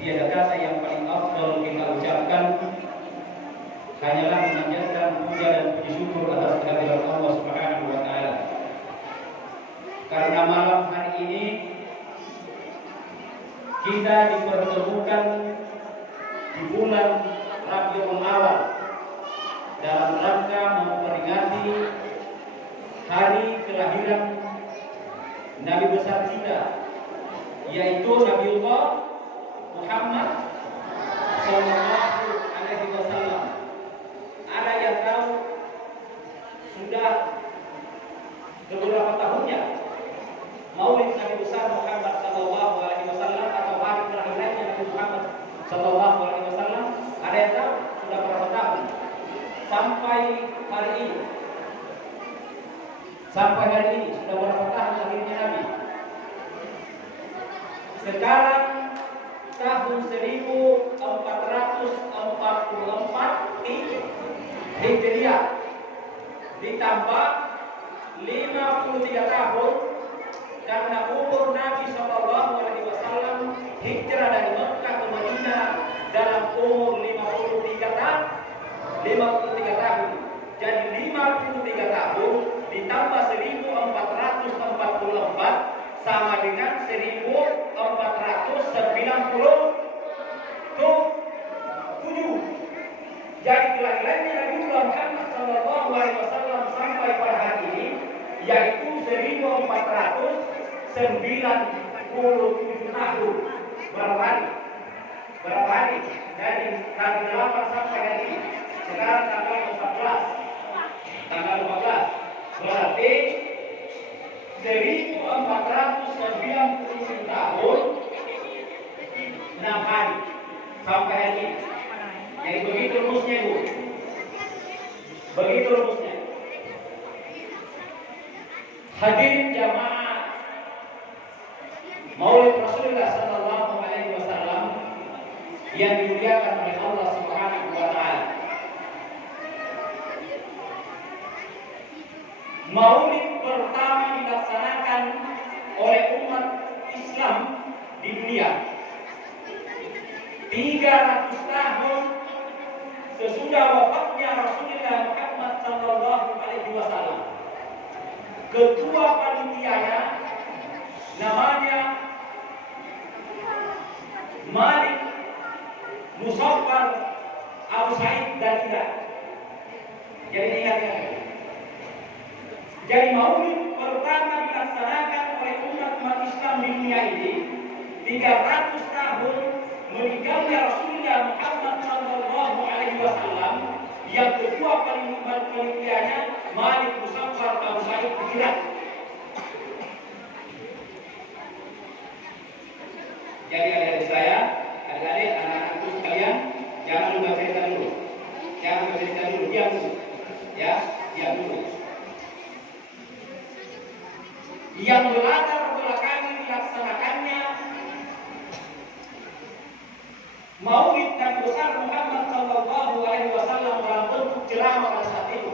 tiada kata yang paling afdal kita ucapkan hanyalah memanjatkan puja dan puji syukur atas kehadiran Allah Subhanahu wa taala. Karena malam hari ini kita dipertemukan di bulan Rabiul Awal dalam rangka memperingati hari kelahiran Nabi besar kita, yaitu Nabiullah Muhammad Sallallahu Alaihi Wasallam. Ada yang tahu sudah beberapa tahunnya Maulid Nabi besar Muhammad Sallallahu Alaihi Wasallam atau hari kelahirannya Nabi Muhammad Sallallahu Alaihi Wasallam? Ada yang tahu sudah berapa tahun sampai hari ini? Sampai hari ini sudah berapa tahun lahirnya Nabi? Sekarang tahun 1444 Hijriah ditambah 53 tahun karena umur Nabi Sallallahu Alaihi Wasallam hijrah dari Mekah ke Madinah dalam umur 53 tahun. Jadi 53 tahun ditambah 1444 sama dengan 1497. Jadi kelahirannya Nabi Muhammad Sallallahu Alaihi Wasallam sampai pada hari ini yaitu 1497 tahun. Berapa hari? Dari tanggal 8 sampai hari ini. Sekarang tanggal 14. Berarti 1497 tahun 6 hari sampai hari ini. Jadi begitu rumusnya, Bu. Begitu rumusnya. Hadirin jamaah Maulid Rasulullah Sallallahu Alaihi Wasallam yang dimuliakan oleh Allah Subhanahu wa taala. Maulid pertama dilaksanakan oleh umat Islam di dunia 300 tahun sesudah wafatnya Rasulullah Muhammad Sallallahu Alaihi Wasallam. Ketua panitianya namanya Malik Musaffar Abu Said Dalila. Jadi ingat-ingat. Jadi Maulid pertama dilaksanakan oleh umat Islam di dunia ini 300 tahun meninggalnya Rasulullah Muhammad Sallallahu Alaihi Wasallam. Yang kedua panitianya Malik Musaffar Abu Said Dalila. Jadi adik-adik saya, adik-adik, anak-anakku sekalian, jangan lupa cerita dulu. Diam dulu. Ya, diam dulu. Yang latar belakangi dilaksanakannya Maulid Nabi besar Muhammad Sallallahu Alaihi Wasallam dalam bentuk ceramah pada saat itu.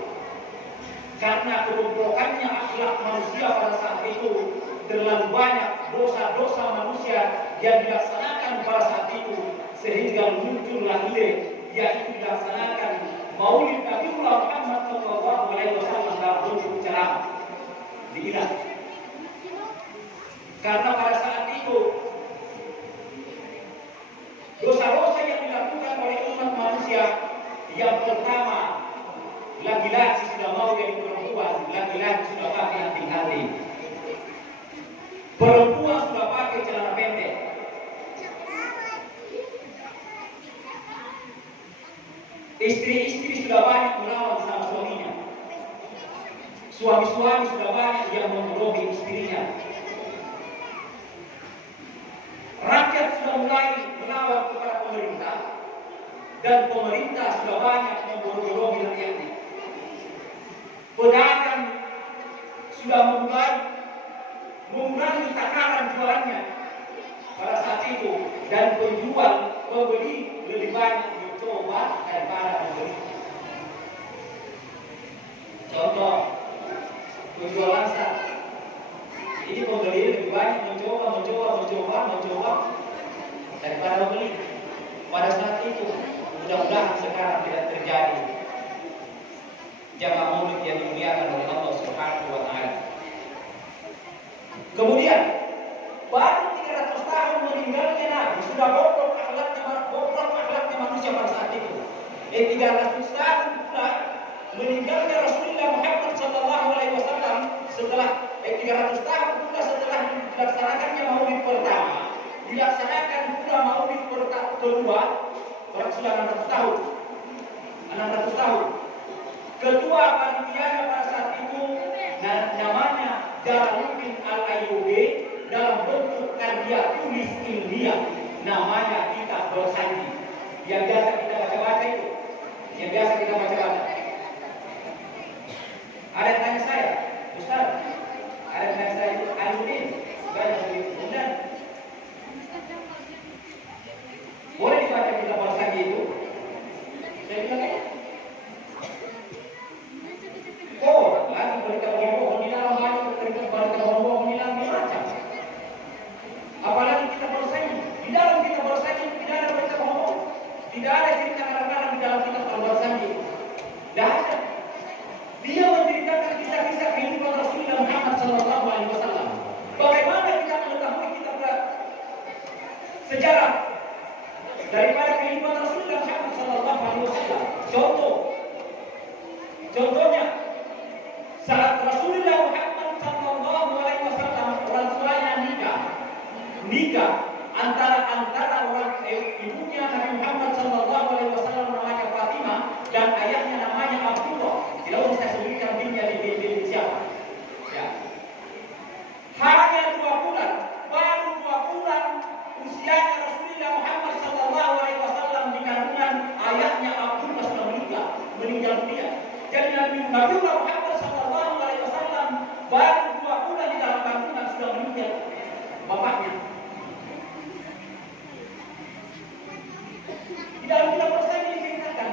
Karena kebobrokannya akhlak manusia pada saat itu, terlalu banyak dosa-dosa manusia yang dilaksanakan pada saat itu, sehingga muncullah ide yaitu dilaksanakan Maulid Nabi Muhammad Sallallahu Alaihi Wasallam dalam bentuk ceramah di Irak. Karena pada saat itu dosa-dosa yang dilakukan oleh umat manusia, yang pertama, laki-laki sudah mau jadi perempuan, laki-laki sudah pakai anting-anting, perempuan sudah pakai celana pendek, istri-istri sudah banyak melawan sama suaminya, suami-suami sudah banyak yang membohongi istrinya. Rakyat sudah mulai melawan kepada pemerintah, dan pemerintah sudah banyak membodohi rakyatnya. Pedagang sudah mulai mengurangi takaran jualannya pada saat itu, dan pembeli lebih banyak mencoba daripada membeli. Contoh, penjual langsat. Ini pembeli lebih banyak mencoba daripada membeli. jamaah maulid yang dimuliakan oleh Allah Subhanahu wa taala. Kemudian baru 300 tahun meninggalnya Nabi, sudah bobrok akhlaknya manusia pada saat itu. 300 tahun pula meninggalnya Rasulullah Muhammad sallallahu alaihi wasallam, setelah 300 tahun pula setelah dilaksanakannya maulid pertama, dilaksanakan pula maulid kedua, berarti sudah 600 tahun. 600 tahun. Ketua panitianya pada saat itu namanya Jalaluddin Al-Ayyubi, dalam bentuk karya tulis ilmiah namanya Kitab Bersanji, yang biasa kita baca-baca itu, yang biasa kita baca-baca. Ada yang tanya saya, Ustaz, ada yang tanya saya, Al-Udin banyak begitu, kemudian boleh dibaca Kitab Bersanji itu? Saya bilang ya. Oh, lagi berita bohong di dalam banyak berita bohong di dalam macam. Apalagi kita bersaing di dalam kita bersaing tidak ada berita bohong, tidak ada cerita kadang-kadang di dalam kita bersaing. Tidak ada. Dia menceritakan kisah-kisah kehidupan Rasulullah Muhammad Sallallahu Alaihi Wasallam. Bagaimana kita mengetahui kita sejarah daripada kehidupan Rasulullah Muhammad Sallallahu Alaihi Wasallam? Contohnya. Saat Rasulullah Muhammad sallallahu alaihi wasallam orang tuanya nikah antara orang ibunya Nabi Muhammad sallallahu alaihi wasallam namanya Fatimah dan ayahnya namanya Abdullah. Tidak usah saya sebutkan bin siapa. Ya. Hanya 2 bulan, baru 2 bulan usianya Rasulullah Muhammad sallallahu alaihi wasallam di kandungan ayahnya Abdullah sudah meninggal dunia. Jadi Nabi Muhammad baru 2 bulan di dalam kandungan sudah meninggal bapaknya. Di dalam kitab Bersanji diceritakan.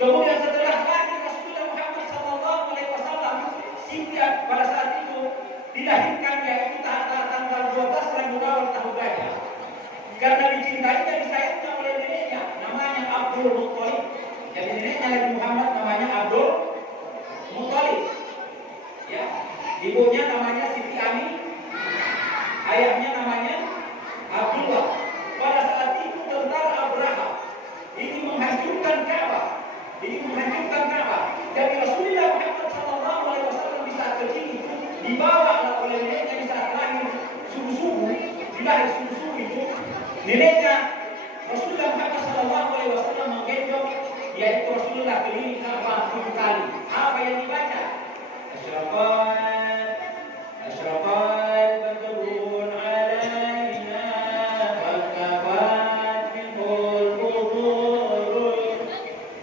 Kemudian setelah lahir Rasulullah Muhammad sallallahu alaihi wasallam, Siti pada saat itu dilahirkan, yaitu tanggal 12 Rabiul Awal tahun Gajah. Karena dicintainya, disayangnya oleh neneknya namanya Abdul Muttalib. Jadi neneknya Nabi Muhammad namanya Abdul Muttalib, ya, ibunya namanya Siti Ami, ayahnya namanya Abdullah. Pada saat itu tentara Abraha ini menghancurkan Ka'bah, Jadi Rasulullah Muhammad Sallallahu Alaihi Wasallam di saat kecil itu dibawa oleh neneknya di saat lahir subuh-subuh, itu neneknya Rasulullah Muhammad Sallallahu Alaihi Wasallam menggendong, yaitu Rasulullah keliling Ka'bah 7 kali. Apa yang dibaca? Asyraqat badrun alaina fakafat bihul qubur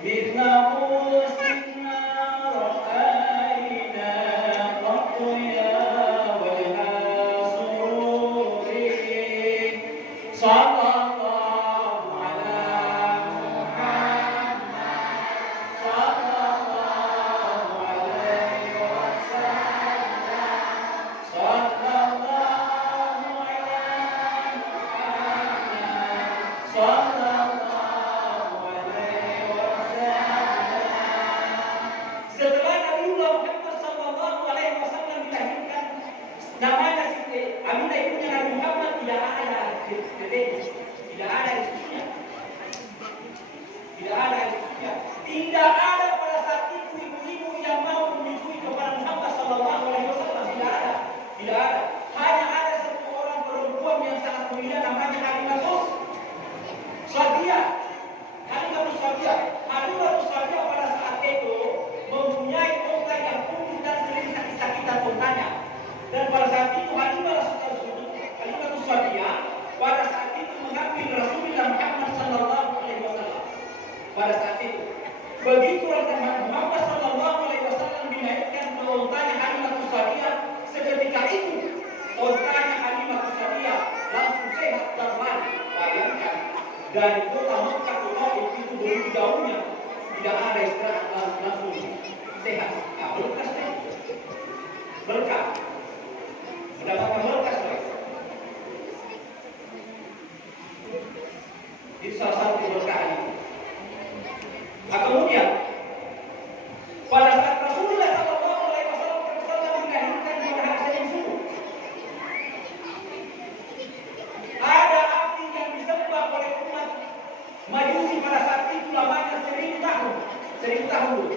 mithla usna ra'ayna qatya wajha sururi sallallahu ala namanya Aminah ibunya Nabi Muhammad tidak ada susunya. Tidak ada pada saat itu ibu-ibu yang mau menyusui kepada Muhammad sallallahu alaihi wasallam, tidak ada. Hanya ada satu orang perempuan yang sangat mulia namanya Halimatus Sa'diyah. Halimatus Sa'diyah pada saat itu mempunyai unta yang putih dan sering sakit-sakitan untanya. Dan pada saat itu Halimatus Sa'diyah pada saat itu mengambil Rasulullah Muhammad sallallahu alaihi wasallam. Pada saat itu begitu Rasulullah Muhammad sallallahu alaihi wasallam dinaikkan ke untanya Halimatus Sa'diyah, seketika itu untanya Halimatus Sa'diyah langsung sehat dan lari. Bayangkan, dari kota Mekah ke Taif itu begitu jauhnya, tidak ada istirahat, langsung sehat. Berkah mendapatkan berkah. Itu salah satu berkah ini. Kemudian 1000 tahun dulu.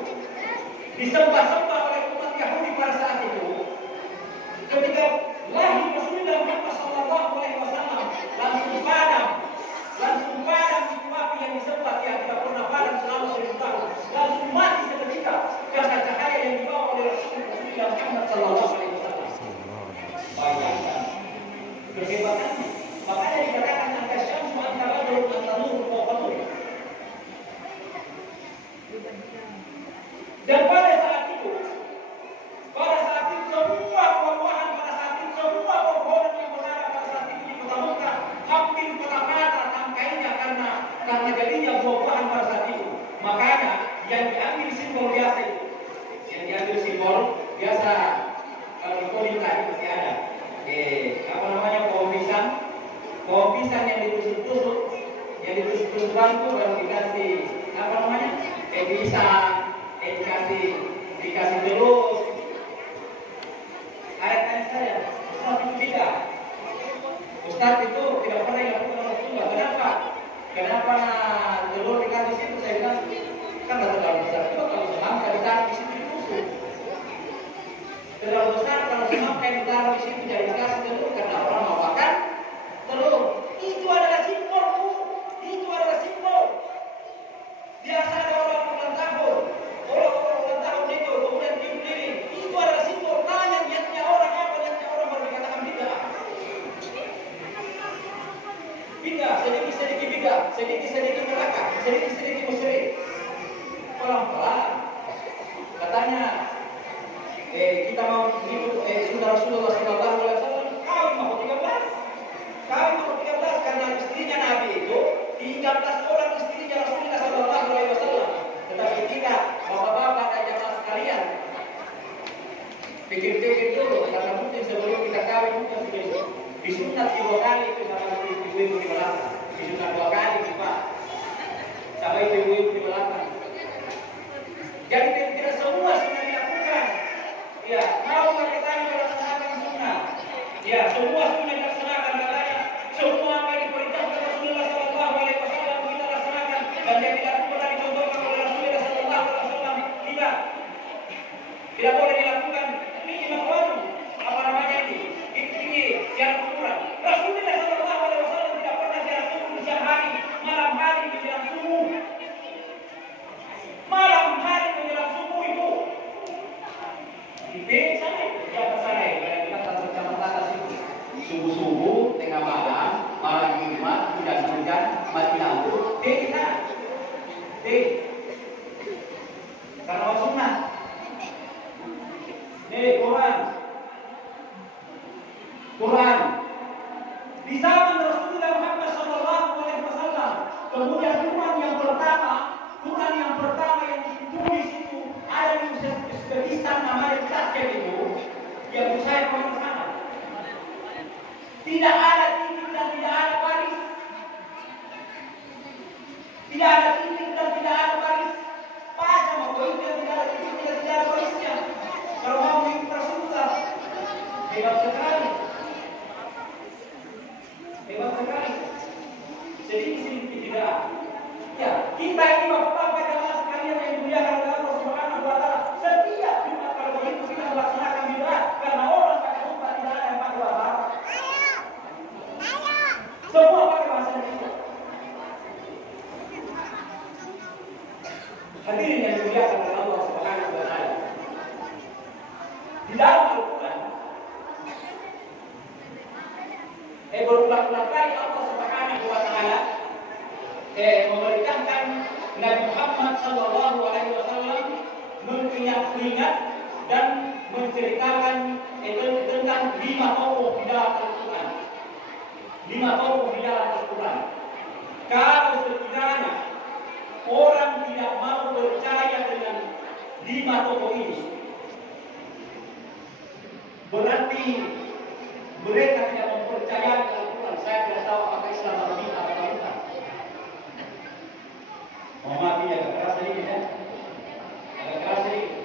Disembah-sembah oleh umat Yahudi pada saat itu. Ketika lahir Rasulullah Muhammad SAW, langsung padam itu api yang disembah yang tidak pernah padam selama 1000 tahun. Langsung mati seketika karena cahaya yang dibawa oleh Rasulullah Muhammad SAW. Bayangkan kehebatannya. Makanya dikatakan angka syamsu antara nur fawqa. Dan pada saat itu semua buah-buahan pada saat itu, semua pohon yang berada pada saat itu di kota Mekah hampir patah-patah tangkainya karena jadinya buah-buahan pada saat itu. Makanya yang diambil simbol biasa itu, kalau di Kodim tadi masih ada pohon pisang yang ditusuk-tusuk bangku baru dikasih pisang, dikasih terus. Ayat saya, Ustaz itu tidak. Ustaz itu tidak pernah dilakukan Rasulullah. Kenapa telur dikasih situ? Saya bilang, kan tidak terlalu besar juga kalau semangka ditaruh di situ ditusuk. Terlalu besar kalau semangka yang ditaruh di situ jadi dikasih telur karena orang mau makan telur. Itu adalah simbol, Bu. Itu adalah simbol. Biasa ada orang ulang tahun itu kemudian dibeli. Itu adalah simbol. Tanya niatnya orang apa, niatnya orang baru dikatakan bid'ah. Bid'ah, sedikit bid'ah, sedikit neraka, sedikit musyrik. Pelan-pelan. Katanya kita mau ikut Rasulullah SAW kawin mau 13 karena istrinya Nabi itu 13 orang istrinya Rasulullah SAW. Tetapi tidak, bapak-bapak dan jamaah sekalian, pikir-pikir dulu karena mungkin sebelum kita kawin mungkin disunat 2 kali itu sama ibu-ibu di belakang, disunat 2 kali Pak, sama ibu-ibu di belakang. Jadi tidak semua sunnah dilakukan. Ya, mau kita melaksanakan sunnah. Ya, semua sunnah dilaksanakan katanya. Semua apa yang diperintahkan Rasulullah SAW kita laksanakan dan yang tidak pernah dicontohkan oleh Rasulullah SAW tidak boleh dilakukan. Ini imakwadu ini siaran kuburan. Rasulullah SAW tidak pernah siaran kubur di siang hari, malam hari menjelang subuh. Malam hari menjelang subuh itu di desa di atas sana kita atas itu subuh-subuh tengah malam Jumat hujan mati lampu kita karena sunnah. Quran di zaman Rasulullah Muhammad SAW. Kemudian Quran yang pertama yang ditulis itu ada di Uzbekistan namanya Tashkent itu yang saya pernah ke sana. Tidak ada titik dan tidak ada baris. Tidak ada titik dan tidak ada baris. Pada mau itu tidak ada titik dan tidak ada barisnya. Kalau mau mengikut Rasulullah, hebat sekali. Sedikit tidak. Ya, kita ini bapak-bapak jamaah sekalian yang dimuliakan oleh Allah Subhanahu wa taala. Setiap Jumat kalau begitu kita melaksanakan bid'ah karena orang pakai khutbah tidak ada yang pakai bahasa Arab. Semua pakai bahasa Indonesia. Hadirin yang dimuliakan oleh Allah Subhanahu wa taala. Di dalam Al-Qur'an berulang-ulang kali Allah Subhanahu wa taala memerintahkan Nabi Muhammad SAW mengingat dan menceritakan tentang 5 tokoh di dalam Al-Quran. 5 tokoh di dalam Al-Quran. Kalau sekiranya orang tidak mau percaya dengan 5 tokoh ini, berarti mereka tidak mempercayai Al-Quran. Saya tidak tahu apakah Islam atau tidak. Mohon maaf ini agak keras sedikit ya. Agak keras sedikit.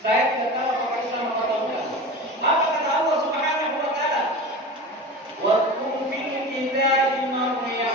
Saya tidak tahu apakah Islam atau tidak. Apa kata Allah Subhanahu wa taala? Wa qul fil kitabi Maryam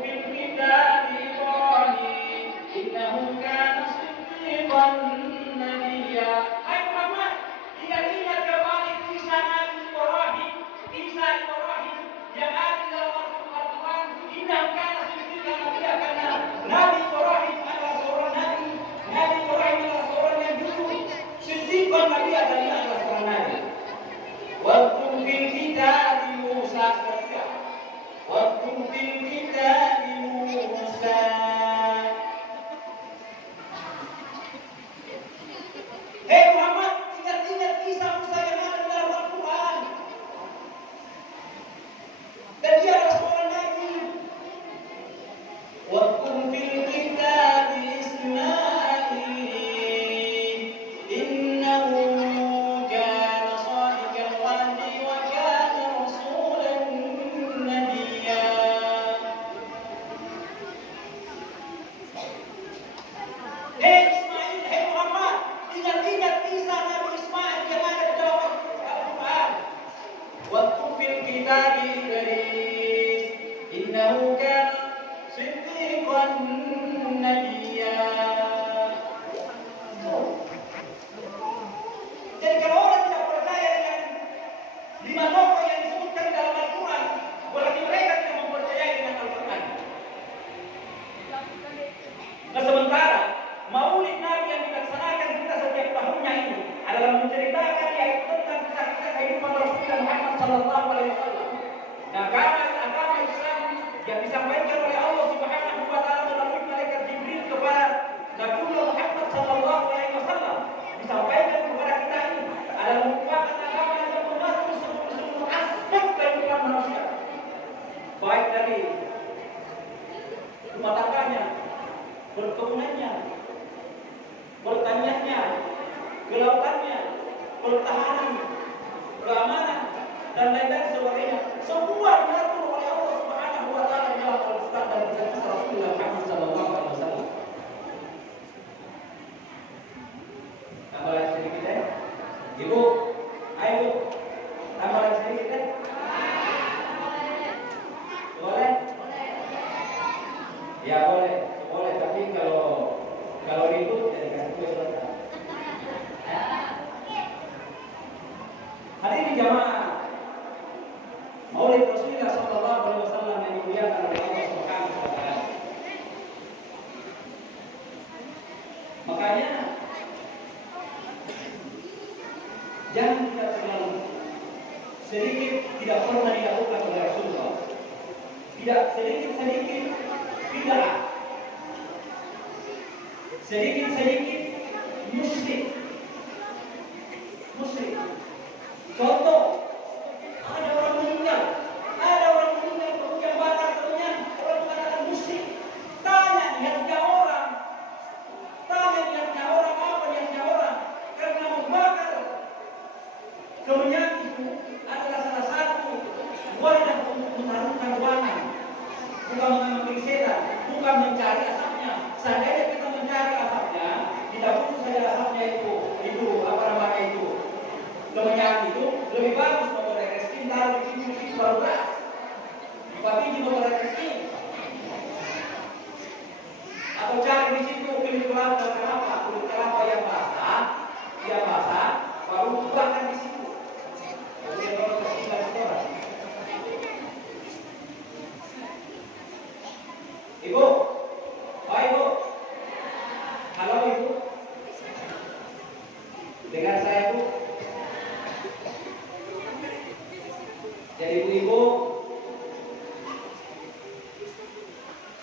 fil kitabi Ibrahim innahu kana siddiqan nabiyya. Hai Muhammad, ingat kembali kisah Nabi Ibrahim, kisah Ibrahim yang ada dalam Al-Quran. Innahu kana siddiqan nabiyya, karena Nabi Ibrahim adalah seorang nabi. Nabi Ibrahim adalah seorang yang jujur. Siddiqan nabiyya, dan dia adalah seorang nabi. Waktu fil kitabi Musa, waktu fil kitabi Musa. Hei Muhammad, ingat kisah Musa yang ada dalam Al-Quran. Dan dia adalah seorang nabi. Waktu fil kitabi Ismail innahu kana shadiqal wa'di wa kana rasulan nabiyya. Hei Ismail, hei Muhammad, ingat kisah Nabi Ismail yang ada di dalam Al-Quran. Waktu fil kitabi Idris innahu kana siddiqan nabiyya. Jadi kalau orang tidak percaya dengan 5 tokoh yang disebutkan dalam Al-Quran, berarti mereka tidak mempercayai dengan Al-Quran. Nah, sementara Maulid Nabi yang dilaksanakan kita setiap tahunnya ini adalah menceritakan yaitu tentang kisah-kisah kehidupan Rasulullah Muhammad Sallallahu Alaihi Wasallam. Nah, karena agama Islam yang disampaikan oleh Allah Subhanahu Wa Taala melalui malaikat Jibril kepada Nabiullah Muhammad Sallallahu Alaihi Wasallam, disampaikan kepada kita ini adalah merupakan agama yang mengatur seluruh aspek kehidupan manusia, baik dari rumah tangganya, perkebunannya, pertaniannya, kelautannya, pertahanan, keamanan, dan lain-lain sebagainya. Semua diatur oleh Allah Subhanahu Wa Taala dalam Al-Quran dan kisah Rasulullah Muhammad Sallallahu Alaihi Wasallam. Tambah lagi sedikit ya, Ibu, ayo Bu, tambah lagi sedikit ya. Boleh? Ya boleh, tapi kalau ribut jadikan kue selesai. Hadirin jamaah, Maulid Rasulullah Sallallahu Alaihi Wasallam yang dimuliakan oleh Allah Subhanahu Wa Taala. Makanya jangan kita terlalu sedikit tidak pernah dilakukan oleh Rasulullah. Tidak sedikit bid'ah, sedikit musyrik. Contoh, ada orang meninggal kemudian bakar kemudian orang mengatakan musyrik. Tanya niatnya orang apa niatnya orang, karena membakar kemudian itu adalah salah satu wadah untuk mengharumkan ruangan, bukan mengambil setan, bukan mencari asapnya. Seandainya kita mencari asapnya, kita butuh saja asapnya itu kemenyan itu lebih bagus motor racing taruh di pintu baru gas. Tapi di motor racing atau cari di situ kulit kelapa yang basah, baru tuangkan di situ. Kemudian baru kasihkan kotoran. Ibu, Ibu, halo Ibu, dengar saya Bu. Jadi ibu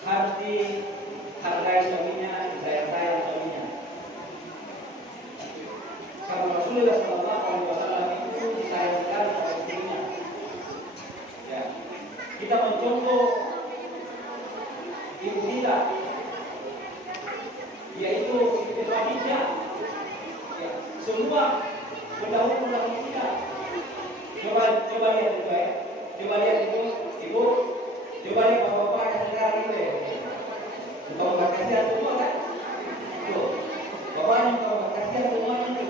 harus dihargai suaminya, sayang suaminya. Karena Rasulullah Sallallahu Alaihi Wasallam itu disayang sekali pada istrinya. Ya, kita mencontoh ibu kita, yaitu Siti Khadijah. Ya, semua pendahulu kita. Coba lihat itu ya. Coba lihat itu, Ibu. Coba lihat bapak-bapaknya sekarang itu ya. Bapak kasihan semua kan? Tuh. Bapaknya bapak kasihan semua itu.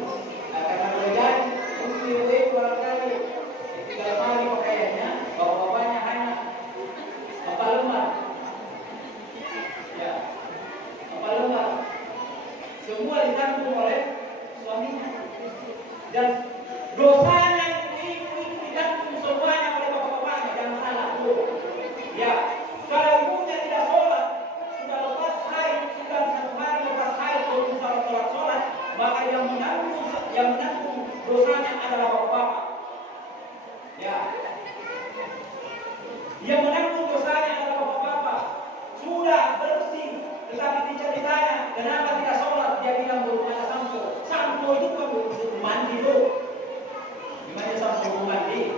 Karena berjalan, terus ibu barangkali tinggal mari pakaiannya, bapak-bapaknya hanya 4 lembar. Ya, kalau ibunya tidak sholat, sudah lepas haid, sudah 1 hari lepas haid belum sholat, maka yang menanggung dosanya adalah bapak-bapak. Ya, yang menanggung dosanya adalah bapak-bapak. Sudah bersih, tetapi ditanya kenapa tidak sholat, dia bilang belum ada sampo. Sampo itu kan mandi loh. Gimana sampo mandi?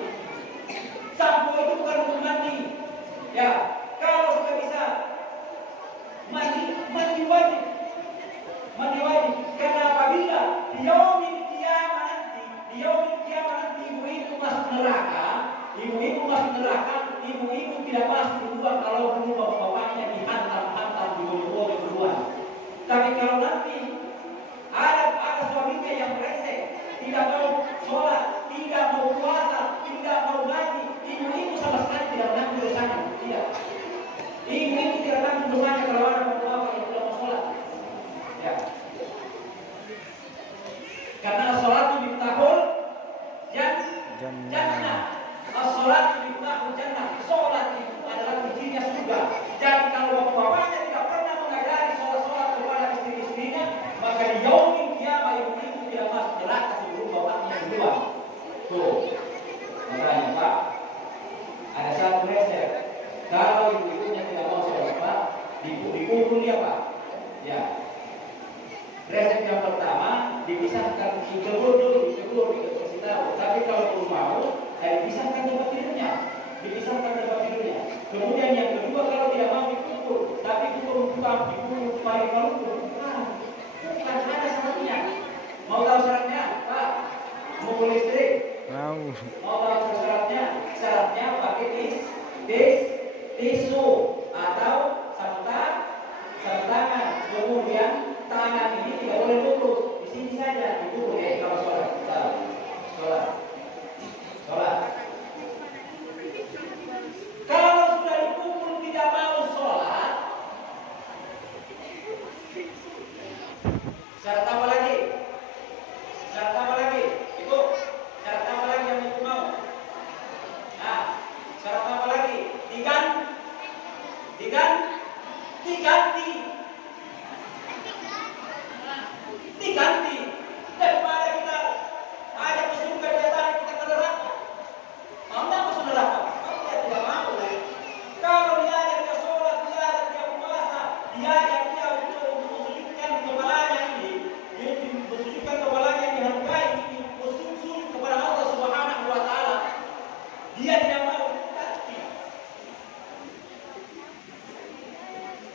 Sampo itu bukan untuk mandi. Ya, kalau sudah bisa mandi wajib. Mandi wajib. Karena apabila di yaumil kiamah nanti ibu-ibu masuk neraka, ibu-ibu tidak masuk kedua kalau dulu bapaknya dihantam-hantam di bawah kedua. Tapi kalau nanti ada suaminya yang brengsek, tidak mau sholat, tidak mau puasa, tidak mau ngaji, ibu-ibu sama sekali tidak menanggung dosanya. Tidak. Ibu-ibu tidak menanggung dosanya kalau ada bapak yang tidak mau sholat. Ya. Karena sholat itu miftahul jannah. Sholat itu miftahul jannah. Sholat itu adalah kuncinya surga. Jadi kalau bapak-bapaknya tidak pernah mengajari sholat kepada istri-istrinya, maka di yaumil kiamah ibu-ibu tidak masuk neraka sebelum bapaknya duluan. Tuh. Makanya Pak, ada satu resep. Kalau ibu-ibunya tidak mau sholat Pak, dipukul dia Pak. Ya. Resep yang pertama dipisahkan, ditegur dulu, dikasih tahu. Tapi kalau belum mau, dipisahkan tempat tidurnya, Kemudian yang kedua, kalau tidak mau dipukul, tapi dipukul paling malu, bukan ada syaratnya. Mau tahu syaratnya, Pak? Mukul listrik? Mau tahu syaratnya? Syaratnya pakai tisu atau sarung tangan. Kemudian tangan ini tidak boleh lurus, di sini saja dipukul kalau sholat. Kalau sudah dipukul tidak mau sholat, syarat apa lagi? Ibu, syarat apa lagi yang ibu mau? Nah, syarat apa lagi? Diganti. Daripada kita ajak ke surga, dia tarik kita ke neraka. Mau nggak masuk neraka? Kalau dia tidak mau, kalau diajak dia sholat, diajak dia puasa, diajak dia untuk membersihkan kepalanya ini, membersihkan kepalanya dihargai, bersujud kepada Allah Subhanahu Wa Taala, dia tidak mau.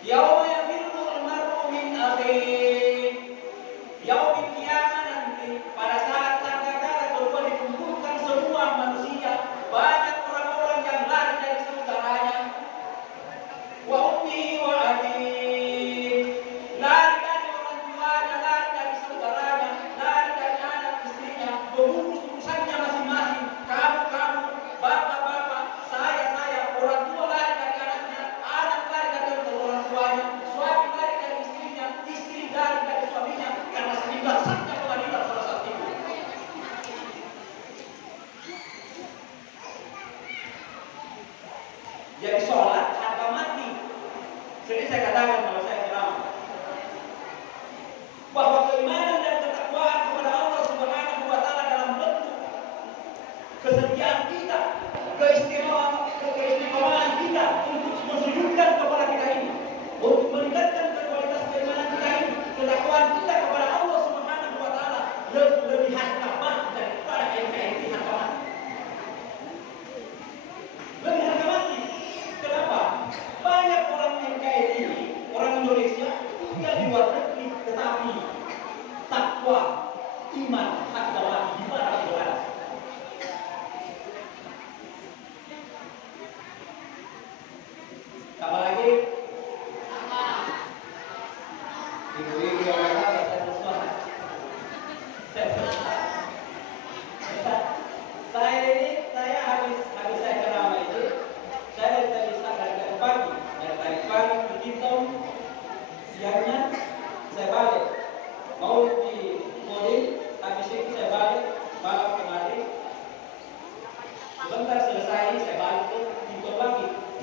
Yauma yafirrul mar'u min akhihi, yaumil kiamah nanti, pada saat sangkakala kedua dikumpulkan semua manusia, banyak orang-orang yang lari dari saudaranya, wa ummihi wa abihi, lari dari orang tuanya, lari dari saudaranya, lari dari anak istrinya, mengurus urusannya masing-masing. Kamu, bapak, saya, orang tua lari dari anaknya, anak lari dari orang tuanya, suami lari dari istrinya, istri lari dari suaminya, karena saking besarnya pengadilan pada saat itu. Jadi sholat harga mati. Jadi saya katakan kalau saya ceramah bahwa keimanan dan ketakwaan kepada Allah Subhanahu Wa Taala dalam bentuk kesetiaan kita, keistimewaan kita untuk mensujudkan kepala kita ini, untuk meningkatkan kualitas keimanan kita ini, ketakwaan kita kepada Allah Subhanahu Wa Taala lebih harga mati daripada NKRI harga mati. Lebih harga mati. Kenapa? Banyak orang NKRI, orang Indonesia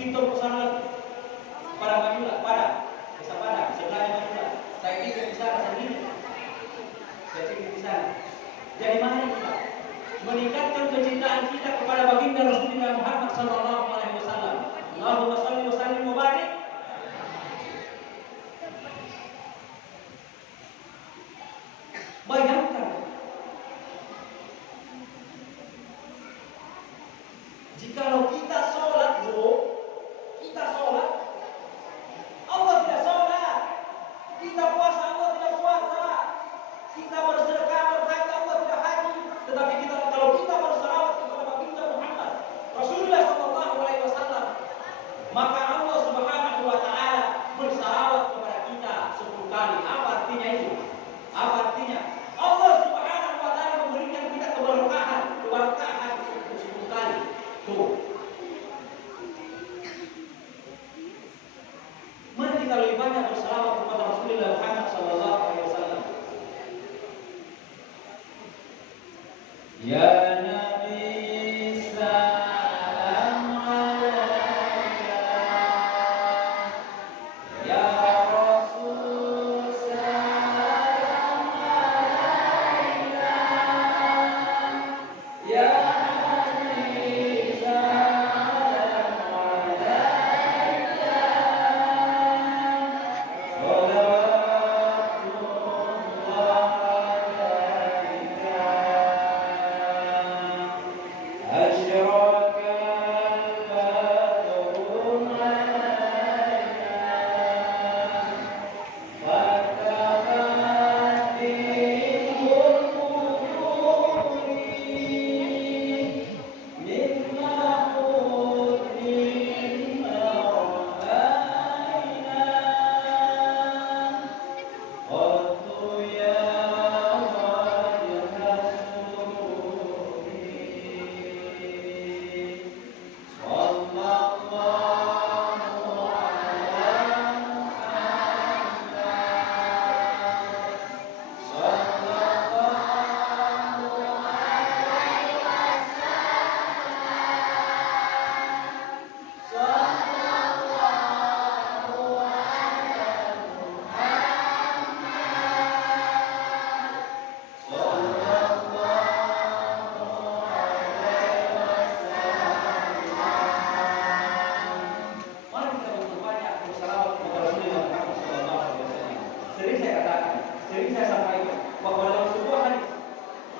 Kintor ke sana lagi. Padang Madura, Padang, desa Padang, sebelahnya Madura. Saya tinggal di sana sendiri. Saya tinggal di sana. Jadi mari kita meningkatkan kecintaan kita kepada baginda Rasulullah Muhammad sallallahu alaihi wasallam. Allahumma shalli wa sallim wa barik. Bayangkan jikalau kita sholat, bro, kita sholat, Allah tidak sholat. Kita puasa, Allah tidak puasa. Kita bersedekah, berhaji, Allah tidak haji. Tetapi kalau kita bersalawat kepada baginda Muhammad Rasulullah sallallahu alaihi wasallam, maka Allah Subhanahu wa taala bersalawat kepada kita 10 kali. Apa artinya itu? Apa artinya? Allah Subhanahu wa taala memberikan kita keberkahan 10 kali. Tuh. Mari kita lebih banyak bersalawat kepada Rasulullah Muhammad sallallahu alaihi wasallam. Ya Nabi salam alaika, ya Rasul salam alaika, ya Nabi salam alaika, salawatullah alaika. Sering saya sampaikan bahwa dalam sebuah hadis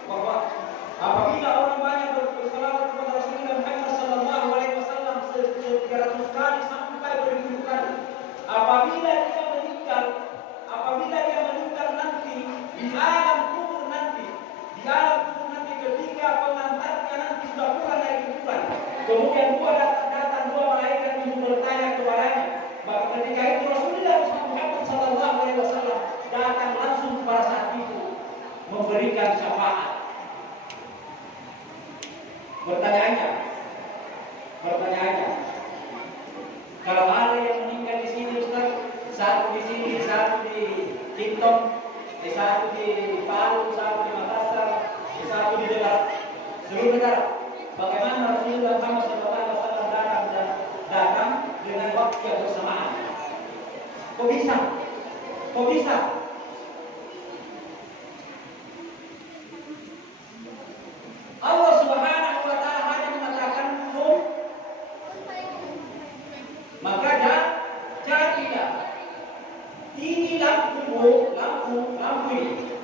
bahwa apabila orang banyak berselawat kepada Rasulullah Muhammad sallallahu alaihi wasallam 300 kali sampai 1000 kali, apabila dia meninggal nanti di alam kubur nanti ketika pengantarnya nanti sudah pulang dari kuburan, kemudian datang dua malaikat untuk bertanya kepadanya. Maka ketika itu Rasulullah Muhammad sallallahu alaihi wasallam datang langsung pada saat itu memberikan syafaat. Pertanyaannya, kalau ada yang meninggal di sini Ustaz, satu di sini, satu di Kinton, satu di Palu, satu di Makassar, satu di seluruh negara, bagaimana Rasulullah Muhammad SAW datang dengan waktu yang bersamaan? Kok bisa? Allah Subhanahu wa taala hanya mengatakan kum, maka jadilah. Ini lampu ini.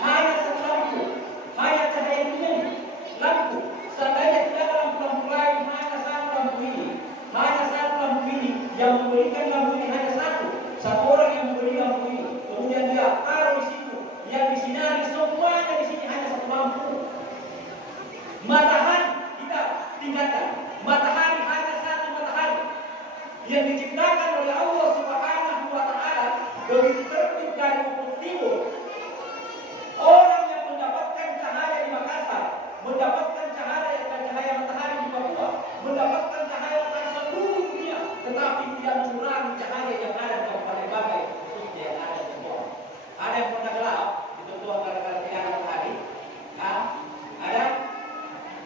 Hanya satu lampu, hanya cahaya ini. Lampu. Seandainya tidak ada lampu lain, hanya satu lampu ini. Yang memberikan lampu ini hanya satu orang yang memberi lampu ini. Kemudian dia taruh di situ, yang disinari semuanya di sini hanya satu lampu. Matahari kita tinggalkan. Matahari hanya satu matahari yang diciptakan oleh Allah Subhanahu wa taala begitu terbit dari ufuk timur. Orang yang mendapatkan cahaya di Makassar, mendapatkan cahaya matahari di Papua, mendapatkan cahaya matahari seluruh dunia, tetapi tidak mengurangi cahaya yang ada di Kabupaten Banggai, khususnya yang ada di Tentuan. Ada yang pernah gelap di Tentuan gara-gara tidak ada matahari? Ada?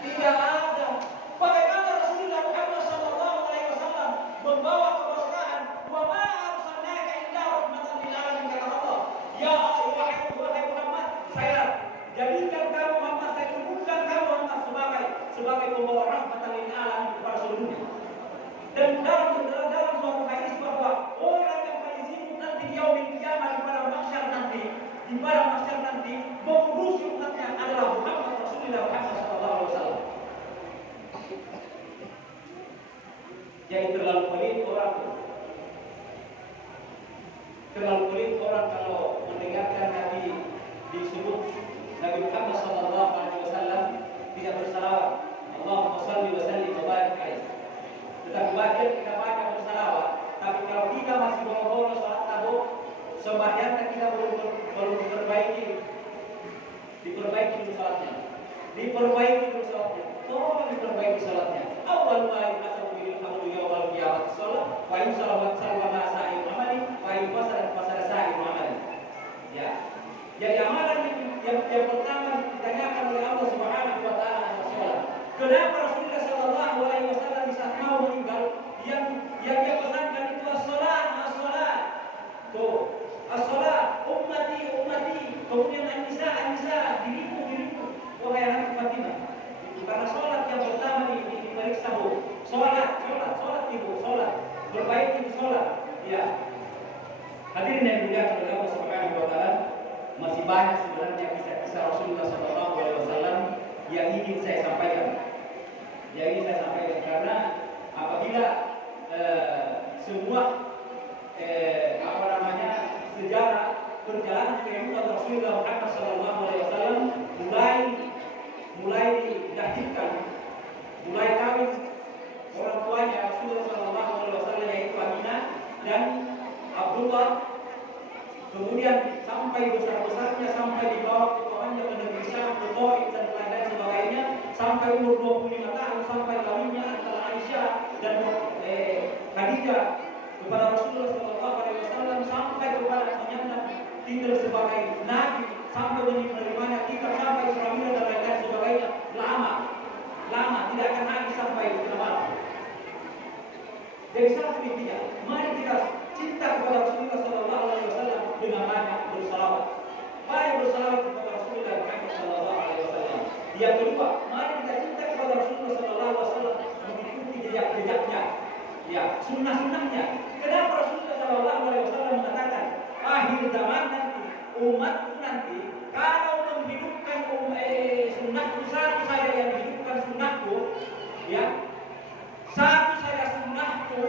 Tidak ada. Bagaimana Rasulullah Muhammad SAW Jadi terlalu pelit orang, kalau mendengarkan Nabi disebut Nabi Muhammad SAW tidak bersalawat. Allahumma salli wa sallim wa barik alaihi. Tetapi bagian kita banyak bersalawat. Tapi kalau kita masih bohong-bohong salat tahu, sembahyang kita belum diperbaiki dulu salatnya. Tolong diperbaiki salatnya. Awal ma yuhasabu bil hamdu yawmal qiyamah shalah wa in salamat salama sa'il amali wa in fasadat sa'il amali. Ya. Jadi amalan yang pertama ditanyakan oleh Allah Subhanahu wa taala adalah salat. Kenapa Rasulullah sallallahu alaihi wasallam di saat mau meninggal yang dia pesankan itu as-salat. Tuh, as-salat ummati. Kemudian an-nisa, dirimu. Wahai anak Fatimah. Karena sholat yang pertama diperiksa sholat ibu, berbaik ibu sholat. Ya. Hadirin yang dimuliakan oleh Allah Subhanahu wa taala, masih banyak sebenarnya kisah-kisah Rasulullah SAW yang ingin saya sampaikan. Karena apabila semua sejarah perjalanan kehidupan Rasulullah Muhammad SAW mulai dilahirkan, mulai kawin orang tuanya Rasulullah SAW yaitu Aminah dan Abdullah, kemudian sampai besar-besarnya, sampai dibawa ke tuannya ke negeri Syam, ke Taif dan lain-lain sebagainya, sampai umur 25 tahun, sampai kawinnya antara Aisyah dan Khadijah kepada Rasulullah SAW, sampai kepada ternyata tinggal sebagai nabi, sampai menerimanya kitab, sampai Israel dan lain-lain sebagainya, lama tidak akan habis sampai malam. Jadi satu intinya, mari kita cinta kepada Rasulullah SAW dengan banyak bersalawat. Banyak bersalawat kepada Rasulullah Muhammad SAW. Yang kedua, mari kita cinta kepada Rasulullah SAW mengikuti jejak-jejaknya, ya, sunnah-sunnahnya. Kenapa Rasulullah SAW mengatakan akhir zaman nanti, umatku nanti kalau menghidupkan sunnahku, satu saja yang dihidupkan sunnahku, ya, satu saja sunnahku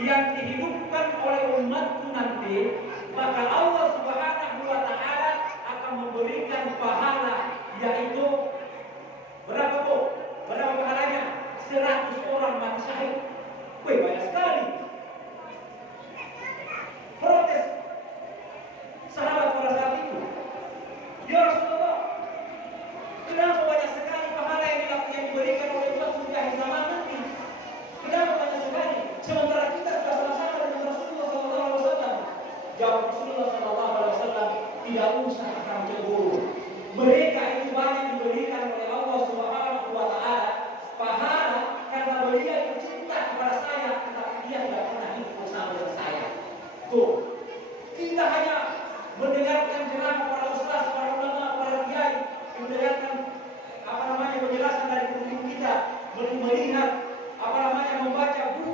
yang dihidupkan oleh umatku nanti, maka Allah Subhanahu wa taala akan memberikan pahala, yaitu berapa pahalanya? 100 orang mati syahid. Wih, banyak sekali. Protes sahabat pada saat itu, ya Rasulullah, kenapa banyak sekali pahala yang diberikan oleh Allah di akhir zaman nanti? Kenapa banyak sekali? Sementara kita sudah sama-sama dengan Rasulullah SAW. Jawab Rasulullah SAW, tidak usah akan cemburu. Mereka itu banyak diberikan oleh Allah Subhanahu wa taala pahala karena beliau itu cinta kepada saya, tetapi dia tidak pernah hidup bersama dengan saya. Tuh, kita hanya mendengarkan ceramah para ustaz, para ulama, para kiai, mendengarkan penjelasan dari guru kita, melihat membaca buku,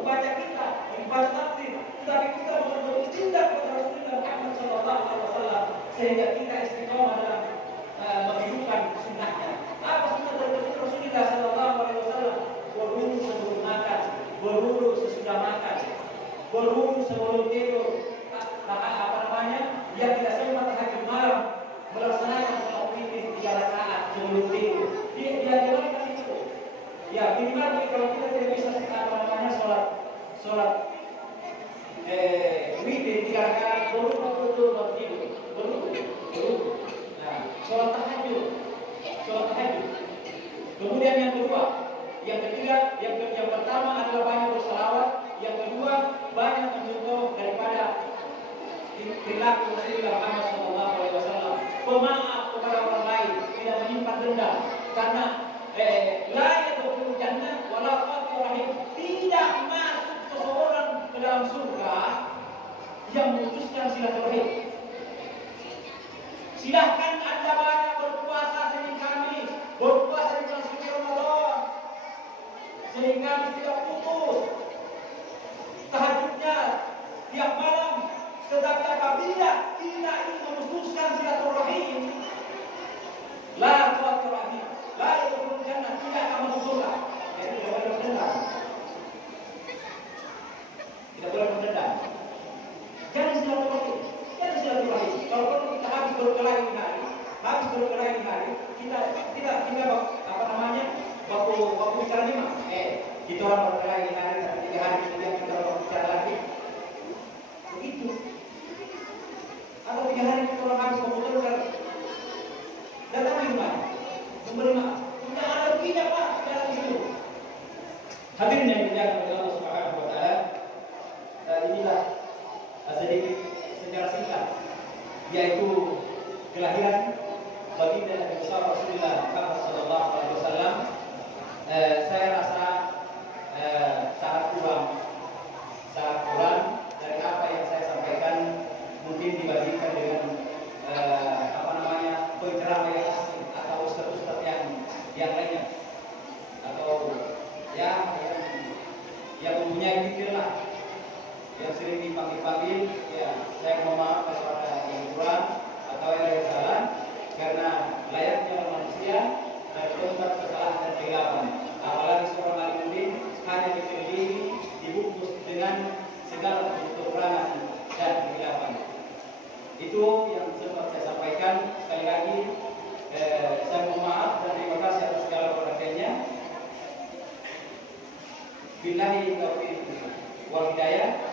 membaca kita, membaca tafsir, tetapi kita betul-betul cinta kepada Rasulullah Muhammad SAW sehingga kita istiqomah dalam menghidupkan sunnahnya. Apa sunnah dari Rasulullah SAW? Berwudu sebelum makan, berwudu sesudah makan, berwudu sebelum tidur. Yang tidak sempat tahajud malam, melaksanakan sholat witir 3 rakaat sebelum tidur. Dia jalankan itu. Ya, minimal kalau kita tidak bisa sholat witir 3 rakaat baru betul tidur. Baru. Nah, sholat tahajud. Kemudian yang ketiga, yang pertama adalah banyak bersalawat, yang kedua banyak mencontoh daripada perilaku Rasulullah Muhammad SAW, pemaaf kepada orang lain, tidak menyimpan dendam, karena la yadkhulul jannah wala qati'ur rahim, tidak masuk seseorang ke dalam surga yang memutuskan silaturahim. Silahkan Anda banyak berpuasa Senin Kamis, berpuasa di bulan suci Ramadan, Senin Kamis tidak putus tahajudnya tiap malam. Tetapi apabila kita ingin memutuskan silaturahim, la qati'ur rahim, la yadkhulul jannah, tidak akan masuk surga. Jadi tidak boleh berdendam. Kita orang berkelahi hari sampai 3 hari kemudian kita orang bicara lagi. Begitu. Atau 3 hari kita orang habis membutuhkan datang di rumah, memberi maaf. Tidak ada ruginya Pak dalam itu. Hadirin yang dimuliakan oleh Allah Subhanahu wa taala. Inilah sedikit sejarah singkat, yaitu kelahiran baginda Nabi besar Rasulullah Muhammad sallallahu alaihi wasallam. Saya rasa sangat kurang dari apa yang saya sampaikan, mungkin dibandingkan dengan penceramah yang asing atau ustaz-ustaz yang lainnya, atau yang mempunyai pikir lah, yang sering dipanggil-panggil. Ya, saya mohon maaf kalau ada yang kurang atau yang ada salah, karena layaknya manusia terdapat kesalahan dan kegelapan. Apalagi seorang alimuddin hanya dikelilingi, dibungkus dengan segala bentuk kekurangan dan kegelapan. Itu yang sempat saya sampaikan. Sekali lagi saya mohon maaf dan terima kasih atas segala perhatiannya. Billahi taufiq wal hidayah.